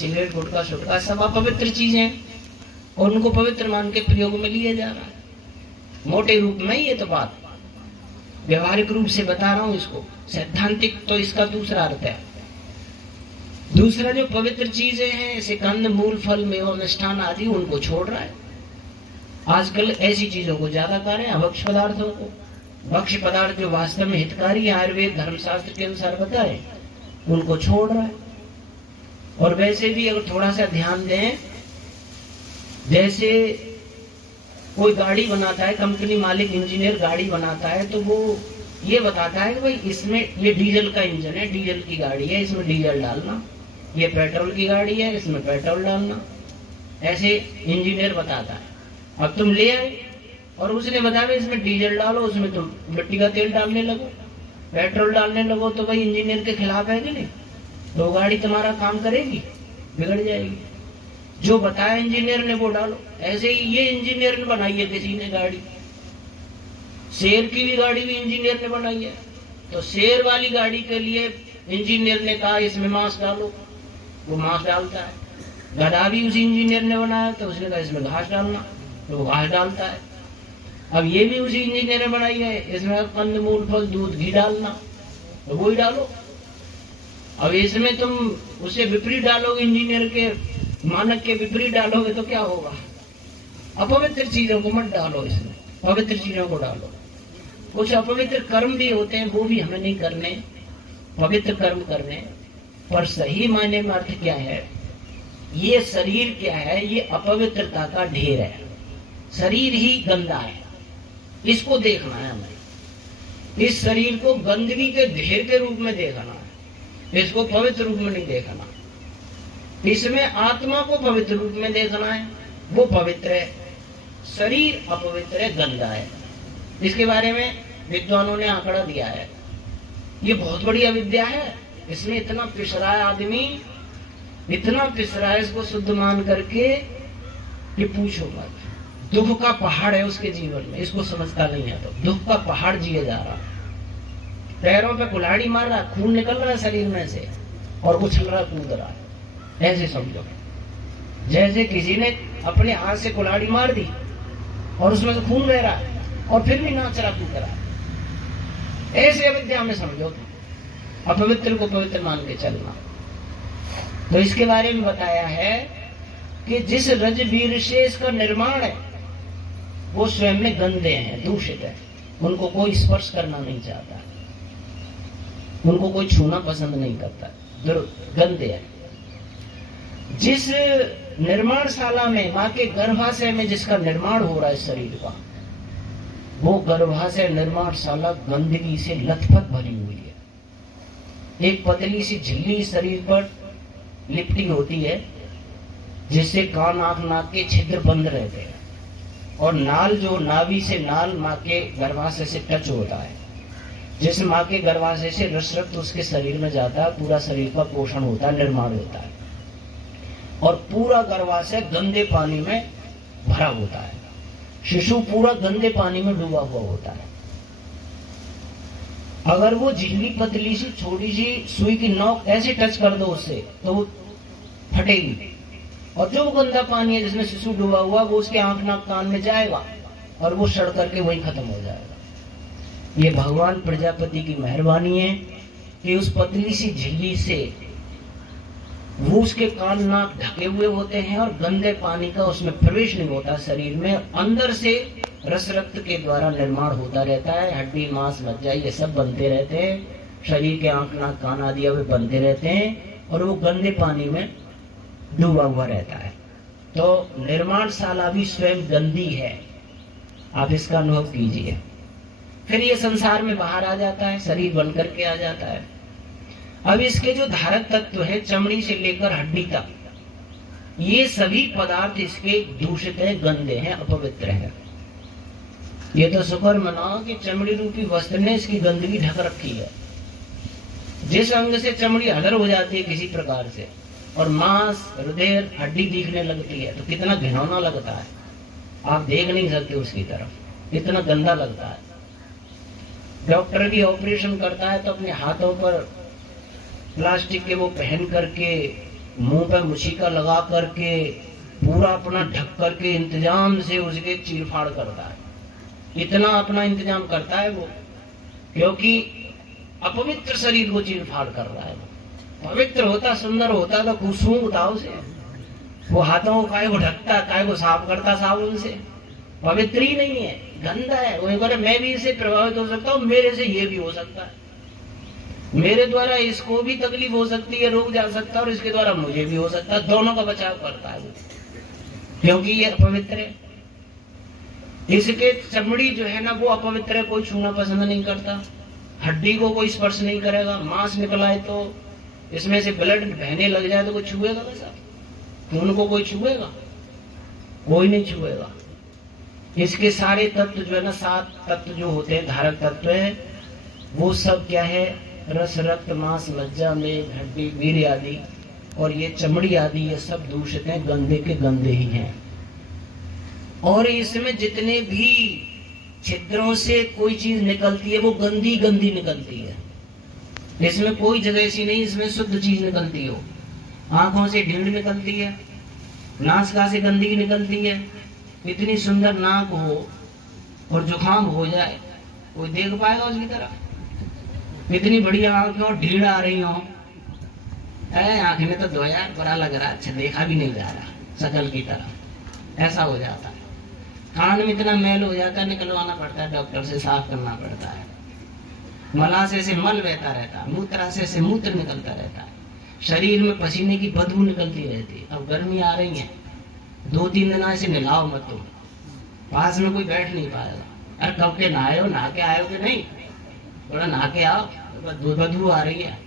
Cigarette गुटखा सुटखा सब अपवित्र चीजें और उनको पवित्र मान के प्रयोग में लिया जा रहा है। मोटे रूप में ये तो बात, व्यवहारिक रूप से बता रहा हूं इसको, सैद्धांतिक तो इसका दूसरा अर्थ है। दूसरा जो पवित्र चीजें हैं ऐसे कंद मूल फल मेवा मिष्ठान आदि उनको छोड़ रहा है। आजकल ऐसी चीजों को ज्यादा कर रहे हैं, भक्ष्य पदार्थों को। भक्ष्य पदार्थ जो वास्तव में हितकारी आयुर्वेद धर्मशास्त्र के अनुसार बताए उनको छोड़ रहा है। और वैसे भी अगर थोड़ा सा ध्यान दें, जैसे कोई गाड़ी बनाता है, कंपनी मालिक इंजीनियर गाड़ी बनाता है तो वो ये बताता है कि भाई इसमें ये डीजल का इंजन है, डीजल की गाड़ी है, इसमें डीजल डालना, ये पेट्रोल की गाड़ी है, इसमें पेट्रोल डालना, ऐसे इंजीनियर बताता है। अब तुम ले आए और उसने बताया इसमें डीजल डालो, उसमें तुम मिट्टी का तेल डालने लगो, पेट्रोल डालने लगो, तो भाई इंजीनियर के खिलाफ है कि नहीं? तो गाड़ी तुम्हारा काम करेगी? बिगड़ जाएगी। जो बताया इंजीनियर ने वो डालो। ऐसे ही ये इंजीनियर ने बनाई है किसी ने गाड़ी, शेर की भी गाड़ी भी इंजीनियर ने बनाई है, तो शेर वाली गाड़ी के लिए इंजीनियर ने कहा इसमें मांस डालो, वो मांस डालता है। गधा भी उसी इंजीनियर ने बनाया तो उसने कहा इसमें घास डालना, तो वो घास डालता है। अब ये भी उसी इंजीनियर ने बनाई है, इसमें कंद मूल फल दूध घी डालना, तो वो ही डालो। अब इसमें तुम उसे विपरीत डालोगे, इंजीनियर के मानक के विपरीत डालोगे तो क्या होगा? अपवित्र चीजों को मत डालो, इसमें पवित्र चीजों को डालो। कुछ अपवित्र कर्म भी होते हैं, वो भी हमें नहीं करने, पवित्र कर्म करने। पर सही मायने में अर्थ क्या है? ये शरीर क्या है? ये अपवित्रता का ढेर है, शरीर ही गंदा है, इसको देखना है हमें। इस शरीर को गंदगी के ढेर के रूप में देखना है, इसको पवित्र रूप में नहीं देखना। इसमें आत्मा को पवित्र रूप में देखना है, वो पवित्र है। शरीर अपवित्र है, गंदा है। इसके बारे में विद्वानों ने आंकड़ा दिया है। ये बहुत बड़ी अविद्या है, इसमें इतना पिसरा है आदमी, इतना पिसरा है इसको शुद्ध मान करके कि पूछो मत। दुख का पहाड़ है उसके जीवन में, इसको समझता नहीं है तो दुख का पहाड़ जिए जा रहा। पैरों पे कुल्हाड़ी मार रहा, खून निकल रहा है शरीर में से और उछल रहा कूद रहा है। ऐसे समझो जैसे किसी ने अपने हाथ से कुल्हाड़ी मार दी और उसमें से खून बह रहा है और फिर भी नाच रहा कूद रहा है। ऐसे अविद्या में समझो तुम, अपवित्र को पवित्र मान के चलना। तो इसके बारे में बताया है कि जिस रज वीर से इसका निर्माण है वो स्वयं में गंदे हैं, दूषित है, उनको कोई स्पर्श करना नहीं चाहता, उनको कोई छूना पसंद नहीं करता, गंदे है। जिस निर्माणशाला में, मां के गर्भाशय में जिसका निर्माण हो रहा है शरीर का, वो गर्भाशय निर्माणशाला गंदगी से लथपथ भरी हुई है। एक पतली सी झिल्ली शरीर पर लिपटी होती है जिससे कान आंख नाक के छिद्र बंद रहते हैं, और नाल जो नाभि से नाल मां के गर्भाशय से टच होता है, जिस मां के गर्भाशय से रस रक्त उसके शरीर में जाता है, पूरा शरीर का पोषण होता है, निर्माण होता है, और पूरा गर्भाशय गंदे पानी में भरा होता है। शिशु पूरा गंदे पानी में डूबा हुआ होता है। अगर वो झिल्ली पतली सी छोटी सी सुई की नोक ऐसे टच कर दो उससे तो वो फटेगी, और जो गंदा पानी है जिसमें शिशु डूबा हुआ वो उसके आंख नाक कान में जाएगा और वो सड़ करके वहीं खत्म हो जाएगा। ये भगवान प्रजापति की मेहरबानी है कि उस पतली सी झिल्ली से वो उसके कान नाक ढके हुए होते हैं और गंदे पानी का उसमें प्रवेश नहीं होता शरीर में, अंदर से रस रक्त के द्वारा निर्माण होता रहता है, हड्डी मांस मज्जा ये सब बनते रहते हैं, शरीर के आंख नाक कान आदि वे बनते रहते हैं, और वो गंदे पानी में डूबा हुआ रहता है। तो निर्माणशाला भी स्वयं गंदी है, आप इसका अनुभव कीजिए। फिर ये संसार में बाहर आ जाता है, शरीर बन करके आ जाता है। अब इसके जो धारक तत्व है, चमड़ी से लेकर हड्डी तक, ये सभी पदार्थ इसके दूषित है, गंदे हैं, अपवित्र है। ये तो शुक्र मनाओ कि चमड़ी रूपी वस्त्र ने इसकी गंदगी ढक रखी है। जिस अंग से चमड़ी हदर हो जाती है किसी प्रकार से और मांस हृदय हड्डी दिखने लगती है तो कितना घिनौना लगता है, आप देख नहीं सकते उसकी तरफ, इतना गंदा लगता है। डॉक्टर भी ऑपरेशन करता है तो अपने हाथों पर प्लास्टिक के वो पहन करके मुंह पे मुछिका लगा करके पूरा अपना ढक करके इंतजाम से उसके चीरफाड़ करता है, इतना अपना इंतजाम करता है वो, क्योंकि अपवित्र शरीर को चीरफाड़ कर रहा है। पवित्र होता, सुंदर होता तो कुछ सूंघता उसे, वो हाथों को काय को ढकता, काय को साफ करता साबुन से। पवित्र ही नहीं है, गंदा है। वो बोले मैं भी इससे प्रभावित हो सकता हूँ, मेरे से ये भी हो सकता है, मेरे द्वारा इसको भी तकलीफ हो सकती है, रोग जा सकता है, और इसके द्वारा मुझे भी हो सकता है। दोनों का बचाव करता है वो, क्योंकि ये अपवित्र है। इसके चमड़ी जो है ना वो अपवित्र है, कोई छूना पसंद नहीं करता, हड्डी को कोई स्पर्श नहीं करेगा। मांस निकला है तो इसमें से ब्लड बहने लग जाए तो कोई छुएगा कैसा? खून को कोई छुएगा? कोई नहीं छुएगा। इसके सारे तत्व जो है ना, 7 तत्व जो होते हैं, धारक तत्व है, वो सब क्या है? रस, रक्त, मांस, मज्जा, मेद, हड्डी, वीर्य आदि, और ये चमड़ी आदि, ये सब दूषित हैं, गंदे के गंदे ही हैं। और इसमें जितने भी छिद्रों से कोई चीज निकलती है वो गंदी गंदी निकलती है। इसमें कोई जगह ऐसी नहीं इसमें शुद्ध चीज निकलती हो। आंखों से ढीढ़ निकलती है, नासिका से गंदगी निकलती है। इतनी सुंदर नाक हो और जुकाम हो जाए, कोई देख पाएगा उसकी तरफ? इतनी बढ़िया आंखें और ढीढ़ आ रही हो, आंख में तो दो यार बड़ा लग रहा, अच्छा देखा भी नहीं जा रहा शकल की तरह, ऐसा हो जाता है। कान में इतना मैल हो जाता है, निकलवाना पड़ता है, डॉक्टर से साफ करना पड़ता है। मलाशय से मल बहता रहता है, मूत्राशय से मूत्र निकलता रहता है, शरीर में पसीने की बदबू निकलती रहती है। अब गर्मी आ रही है, 2-3 दिन ऐसे नहलाओ मत, तुम पास में कोई बैठ नहीं पाएगा। अरे कब के नहाए हो, नहा के आए हो कि नहीं? थोड़ा नहा के आओ, बदबू आ रही है,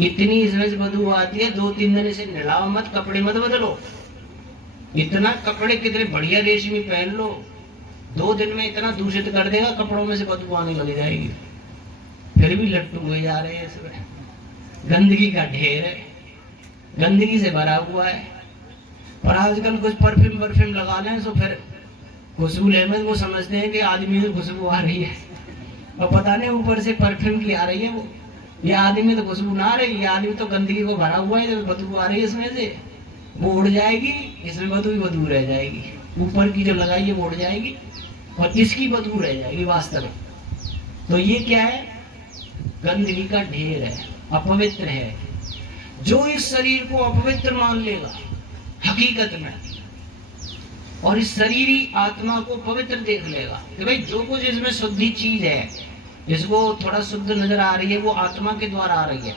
इतनी इसमें से बदबू आती है। 2-3 दिन इसे नहलाओ मत, कपड़े मत बदलो। इतना कपड़े कितने बढ़िया रेशमी पहन लो, 2 दिन में इतना दूषित कर देगा, कपड़ों में से बदबू आने लग जाएगी। फिर भी लट्टू हुए जा रहे हैं, इसमें गंदगी का ढेर है, गंदगी से भरा हुआ है। पर आजकल कुछ परफ्यूम लगा लें तो फिर खुशबू लेने वो समझते हैं कि आदमी से खुशबू आ रही है, और पता नहीं ऊपर से परफ्यूम की आ रही है वो। ये आदमी तो खुशबू ना आ रही, ये आदमी तो गंदगी को भरा हुआ है, जब बदबू आ रही है इसमें से, वो उड़ जाएगी, इसमें बदबू रह जाएगी। ऊपर की जो लगाई है वो उड़ जाएगी और इसकी बदबू रह जाएगी वास्तव में। तो ये क्या है? गंदगी का ढेर है, अपवित्र है। जो इस शरीर को अपवित्र मान लेगा हकीकत में, और इस शरीरी आत्मा को पवित्र देख लेगा कि भाई जो कुछ इसमें शुद्धि चीज है, जिसको थोड़ा शुद्ध नजर आ रही है, वो आत्मा के द्वारा आ रही है।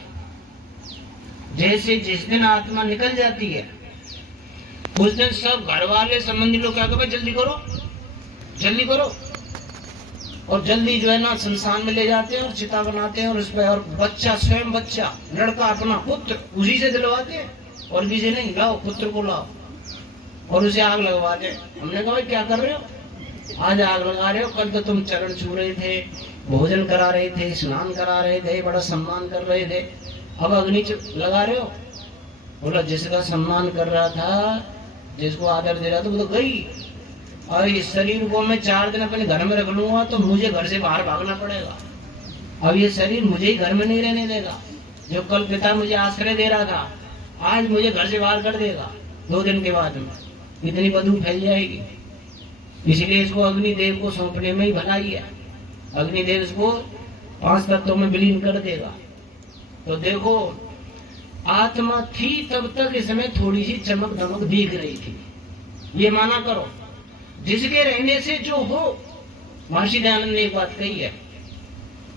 जैसे जिस दिन आत्मा निकल जाती है उस दिन सब घर वाले संबंधी लोग क्या कहते, जल्दी करो जल्दी करो, और जल्दी जो है ना शमशान में ले जाते हैं और चिता बनाते हैं, और उस पर और बच्चा, स्वयं बच्चा, लड़का अपना पुत्र उसी से दिलवाते हैं, और किसी नहीं, लाओ पुत्र को लाओ और उसे आग लगवाते। हमने कहा भाई क्या कर रहे हो, आज आग लगा रहे हो, कल तो तुम चरण छू रहे थे, भोजन करा रहे थे, स्नान करा रहे थे, बड़ा सम्मान कर रहे थे, अब अग्नि लगा रहे हो। बोला जिसका सम्मान कर रहा था, जिसको आदर दे रहा था, वो तो गई, और इस शरीर को मैं 4 दिन अपने घर में रख लूंगा तो मुझे घर से बाहर भागना पड़ेगा। अब ये शरीर मुझे ही घर में नहीं रहने देगा। जो कल पिता मुझे आश्रय दे रहा था, आज मुझे घर से बाहर कर देगा 2 दिन के बाद में, इतनी बदबू फैल जाएगी। इसलिए इसको अग्निदेव को सौंपने में ही भलाई है। अग्निदेव इसको 5 तत्वों में विलीन कर देगा। तो देखो, आत्मा थी तब तक इसमें थोड़ी सी चमक दमक दिख रही थी, ये माना करो। जिसके रहने से जो हो, महर्षि दयानंद ने एक बात कही है,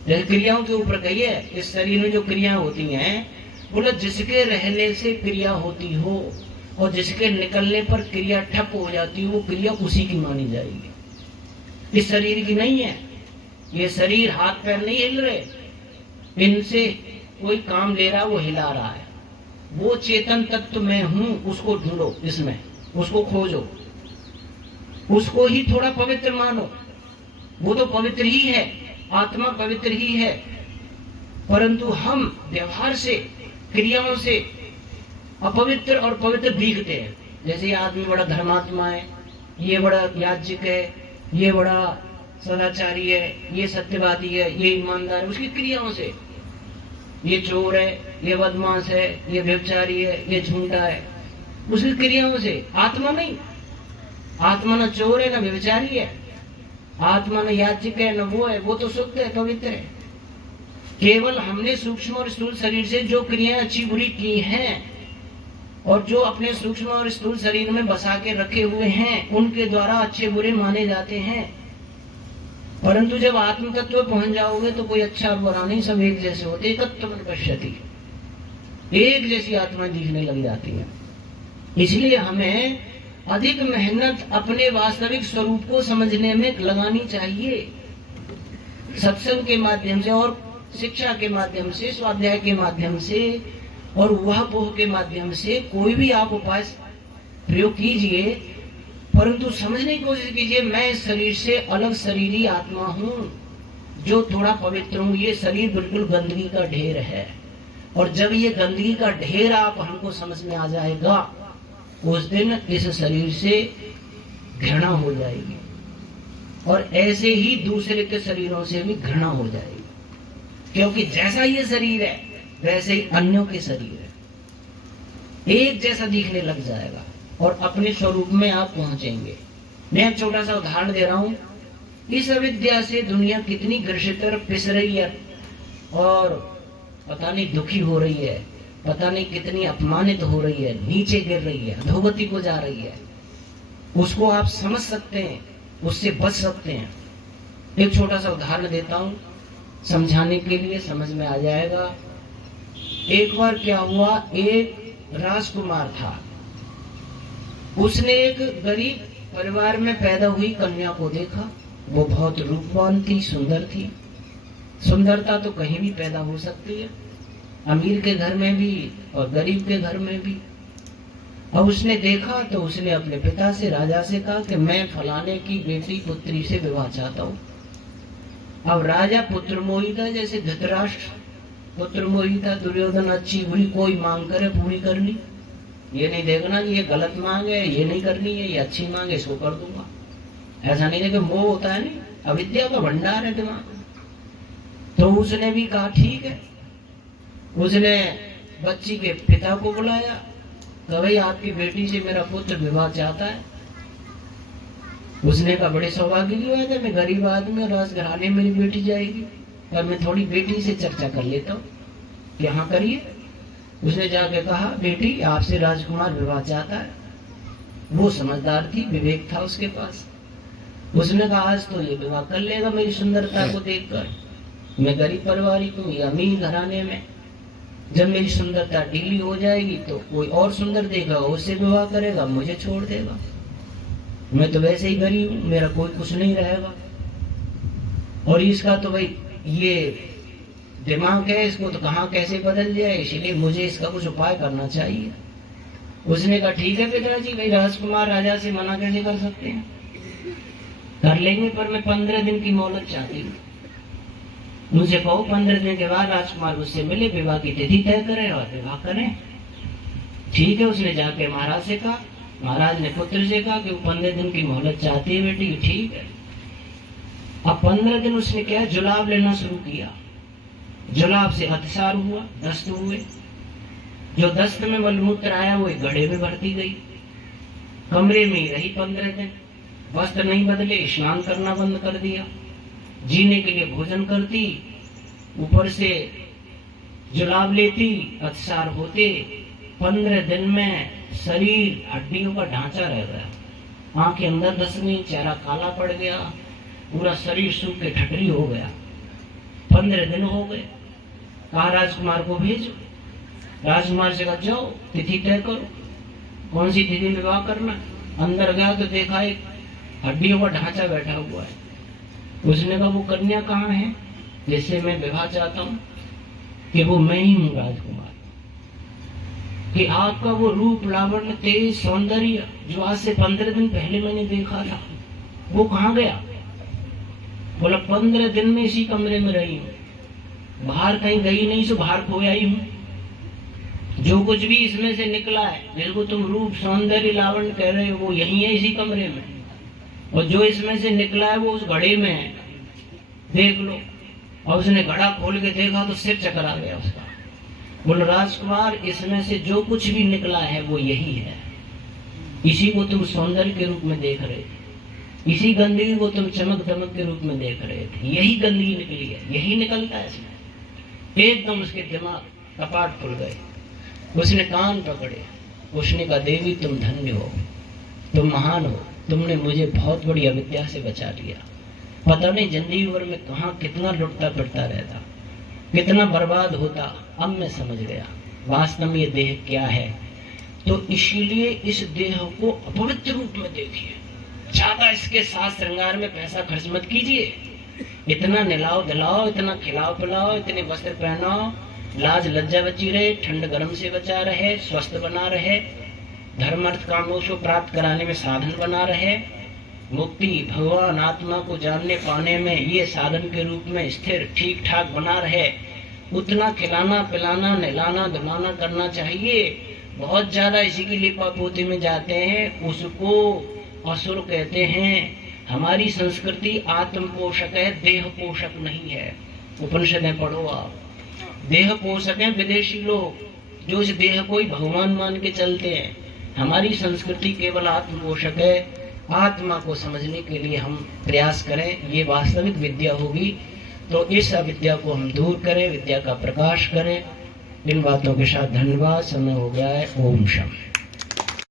जैसे क्रियाओं के ऊपर कही है, इस शरीर में जो क्रिया होती हैं, बोला जिसके रहने से क्रिया होती हो और जिसके निकलने पर क्रिया ठप हो जाती हो, वो क्रिया उसी की मानी जाएगी, इस शरीर की नहीं है। ये शरीर हाथ पैर नहीं हिल रहे, इनसे कोई काम ले रहा, वो हिला रहा है। वो चेतन तत्व मैं हूं, उसको ढूंढो, इसमें उसको खोजो, उसको ही थोड़ा पवित्र मानो। वो तो पवित्र ही है, आत्मा पवित्र ही है, परंतु हम व्यवहार से, क्रियाओं से अपवित्र और पवित्र दिखते हैं। जैसे ये आदमी बड़ा धर्मात्मा है, ये बड़ा याज्ञिक है, ये बड़ा सदाचारी है, ये सत्यवादी है, ये ईमानदार है, उसकी क्रियाओं से। ये चोर है, ये बदमाश है, ये व्यभिचारी है, ये झूठा है, उसकी क्रियाओं से। आत्मा नहीं, आत्मा न चोर है न व्यभिचारी है, आत्मा न याचिक है न वो है, वो तो शुद्ध है, पवित्र है। केवल हमने सूक्ष्म और स्थूल शरीर से जो क्रियाएं अच्छी बुरी की हैं और जो अपने सूक्ष्म और स्थूल शरीर में बसा के रखे हुए हैं, उनके द्वारा अच्छे बुरे माने जाते हैं। परंतु जब आत्म तत्व में पहुंच जाओगे तो कोई अच्छा और बुरा नहीं, सब एक जैसे होते। एकत्वम पश्यति, एक जैसी आत्माएं दिखने लग जाती हैं। इसलिए हमें अधिक मेहनत अपने वास्तविक स्वरूप को समझने में लगानी चाहिए। सत्संग के माध्यम से और शिक्षा के माध्यम से, स्वाध्याय के माध्यम से और वह पोह के माध्यम से कोई भी आप उपाय प्रयोग कीजिए, परंतु समझने की कोशिश कीजिए मैं इस शरीर से अलग शरीरी आत्मा हूँ जो थोड़ा पवित्र हूँ। ये शरीर बिल्कुल गंदगी का ढेर है, और जब ये गंदगी का ढेर आप हमको समझ में आ जाएगा, उस दिन इस शरीर से घृणा हो जाएगी, और ऐसे ही दूसरे के शरीरों से भी घृणा हो जाएगी। क्योंकि जैसा ये शरीर है वैसे ही अन्यों के शरीर है, एक जैसा दिखने लग जाएगा और अपने स्वरूप में आप पहुंचेंगे। मैं एक छोटा सा उदाहरण दे रहा हूं। इस अविद्या से दुनिया कितनी ग्रसित और पिस रही है, और पता नहीं दुखी हो रही है, पता नहीं कितनी अपमानित हो रही है, नीचे गिर रही है, अधोगति को जा रही है। उसको आप समझ सकते हैं, उससे बच सकते हैं। एक छोटा सा उदाहरण देता हूं समझाने के लिए, समझ में आ जाएगा। एक बार क्या हुआ, एक राजकुमार था, उसने एक गरीब परिवार में पैदा हुई कन्या को देखा। वो बहुत रूपवान थी, सुंदर थी। सुंदरता तो कहीं भी पैदा हो सकती है, अमीर के घर में भी और गरीब के घर में भी। अब उसने देखा तो उसने अपने पिता से, राजा से कहा कि मैं फलाने की बेटी पुत्री से विवाह चाहता हूँ। अब राजा पुत्र मोही था, जैसे धृतराष्ट्र पुत्र मोही था, दुर्योधन अच्छी बुरी कोई मांग करे पूरी करनी, ये नहीं देखना कि ये गलत मांग है, ये नहीं करनी है, ये अच्छी मांग है, इसको कर दूंगा। ऐसा नहीं है कि मोह होता है, नहीं, अविद्या का भंडार है दिमाग। तो उसने भी कहा ठीक है। उसने बच्ची के पिता को बुलाया, कहा भाई आपकी बेटी से मेरा पुत्र विवाह चाहता है। उसने कहा बड़े सौभाग्य की बात है, मैं गरीब आदमी और राजघराने मेरी बेटी जाएगी, पर मैं थोड़ी बेटी से चर्चा कर लेता हूँ, यहाँ करिए। उसने जाके कहा बेटी आपसे राजकुमार विवाह चाहता है। वो समझदार थी, विवेक था उसके पास। उसने कहा आज तो ये विवाह कर लेगा मेरी सुंदरता को देखकर, मैं गरीब परिवार को, ये अमीर घराने में। जब मेरी सुंदरता ढीली हो जाएगी तो कोई और सुंदर देगा, उससे विवाह करेगा, मुझे छोड़ देगा। मैं तो वैसे ही गरीब हूँ, मेरा कोई कुछ नहीं रहेगा। और इसका तो भाई ये दिमाग है, इसको तो कहाँ कैसे बदल जाए, इसलिए मुझे इसका कुछ उपाय करना चाहिए। उसने कहा ठीक है पिताजी, भाई राजकुमार राजा से मना कैसे कर सकते हैं, कर लेंगे, पर मैं 15 दिन की मोहलत चाहती हूँ। मुझे कहो 15 दिन के बाद राजकुमार मुझसे मिले, विवाह की तिथि तय करें और विवाह करें। ठीक है। उसने जाके महाराज से कहा, महाराज ने पुत्र से कहा कि वो 15 दिन की मोहलत चाहती है बेटी। ठीक है। अब 15 दिन उसने क्या, जुलाब लेना शुरू किया। जुलाब से अतिसार हुआ, दस्त हुए। जो दस्त में मलमूत्र आया वो एक घड़े में भरती गई, कमरे में ही रही 15 दिन। वस्त्र नहीं बदले, स्नान करना बंद कर दिया, जीने के लिए भोजन करती, ऊपर से जुलाब लेती, अतिसार होते। 15 दिन में शरीर हड्डियों का ढांचा रह गया, आंखें अंदर धस गई, चेहरा काला पड़ गया, पूरा शरीर सूख के ठठरी हो गया। 15 दिन हो गए। कहा राजकुमार को भेजो। राजकुमार से कहा जाओ तिथि तय करो, कौन सी तिथि में विवाह करना। अंदर गया तो देखा एक हड्डियों का ढांचा बैठा हुआ है। उसने कहा वो कन्या कहाँ है जिससे मैं विवाह चाहता हूँ। कि वो मैं ही हूँ राजकुमार, कि आपका वो रूप लावण्य तेज सौंदर्य जो आज से 15 दिन पहले मैंने देखा था वो कहाँ गया। बोला 15 दिन में इसी कमरे में रही हूँ, बाहर कहीं गई नहीं, सो बाहर खो आई हूँ। जो कुछ भी इसमें से निकला है, जिसको तुम रूप सौंदर्य लावण्य कह रहे हो, वो यही है इसी कमरे में, और जो इसमें से निकला है वो उस घड़े में है, देख लो। और उसने घड़ा खोल के देखा तो सिर चकरा गया उसका। बोल राजकुमार, इसमें से जो कुछ भी निकला है वो यही है। इसी को तुम सौंदर्य के रूप में देख रहे थे, इसी गंदगी को तुम चमक दमक के रूप में देख रहे थे, यही गंदगी निकली है, यही निकलता है इसमें। एकदम उसके दिमाग कपाट खुल गए, उसने कान पकड़े, उसने कहा देवी तुम धन्य हो, तुम महान हो, तुमने मुझे बहुत बड़ी अविद्या से बचा लिया। पता नहीं जिंदगी भर में कहाँ कितना लुटता फिरता रहता, कितना बर्बाद होता, अब मैं समझ गया वास्तव में ये देह क्या है। तो इसीलिए इस देह को अपवित्र रूप में देखिए, ज्यादा इसके साथ श्रृंगार में पैसा खर्च मत कीजिए। इतना निलाओ दिलाओ, इतना खिलाओ पिलाओ, इतने वस्त्र पहनाओ, लाज लज्जा बची रहे, ठंड गर्म से बचा रहे, स्वस्थ बना रहे, धर्म अर्थ कामों को प्राप्त कराने में साधन बना रहे, मुक्ति भगवान आत्मा को जानने पाने में ये साधन के रूप में स्थिर ठीक ठाक बना रहे। उतना खिलाना पिलाना नहलाना धुलाना करना चाहिए। बहुत ज्यादा इसी की लिपा पोती में जाते हैं, उसको असुर कहते हैं। हमारी संस्कृति आत्म पोषक है, देह पोषक नहीं है। उपनिषदें पढ़ो आप, देह पोषक है विदेशी लोग जो इस देह को ही भगवान मान के चलते हैं। हमारी संस्कृति केवल आत्म पोषक है। आत्मा को समझने के लिए हम प्रयास करें, ये वास्तविक विद्या होगी। तो इस अविद्या को हम दूर करें, विद्या का प्रकाश करें। इन बातों के साथ धन्यवाद, समय हो गया है। ओम शम।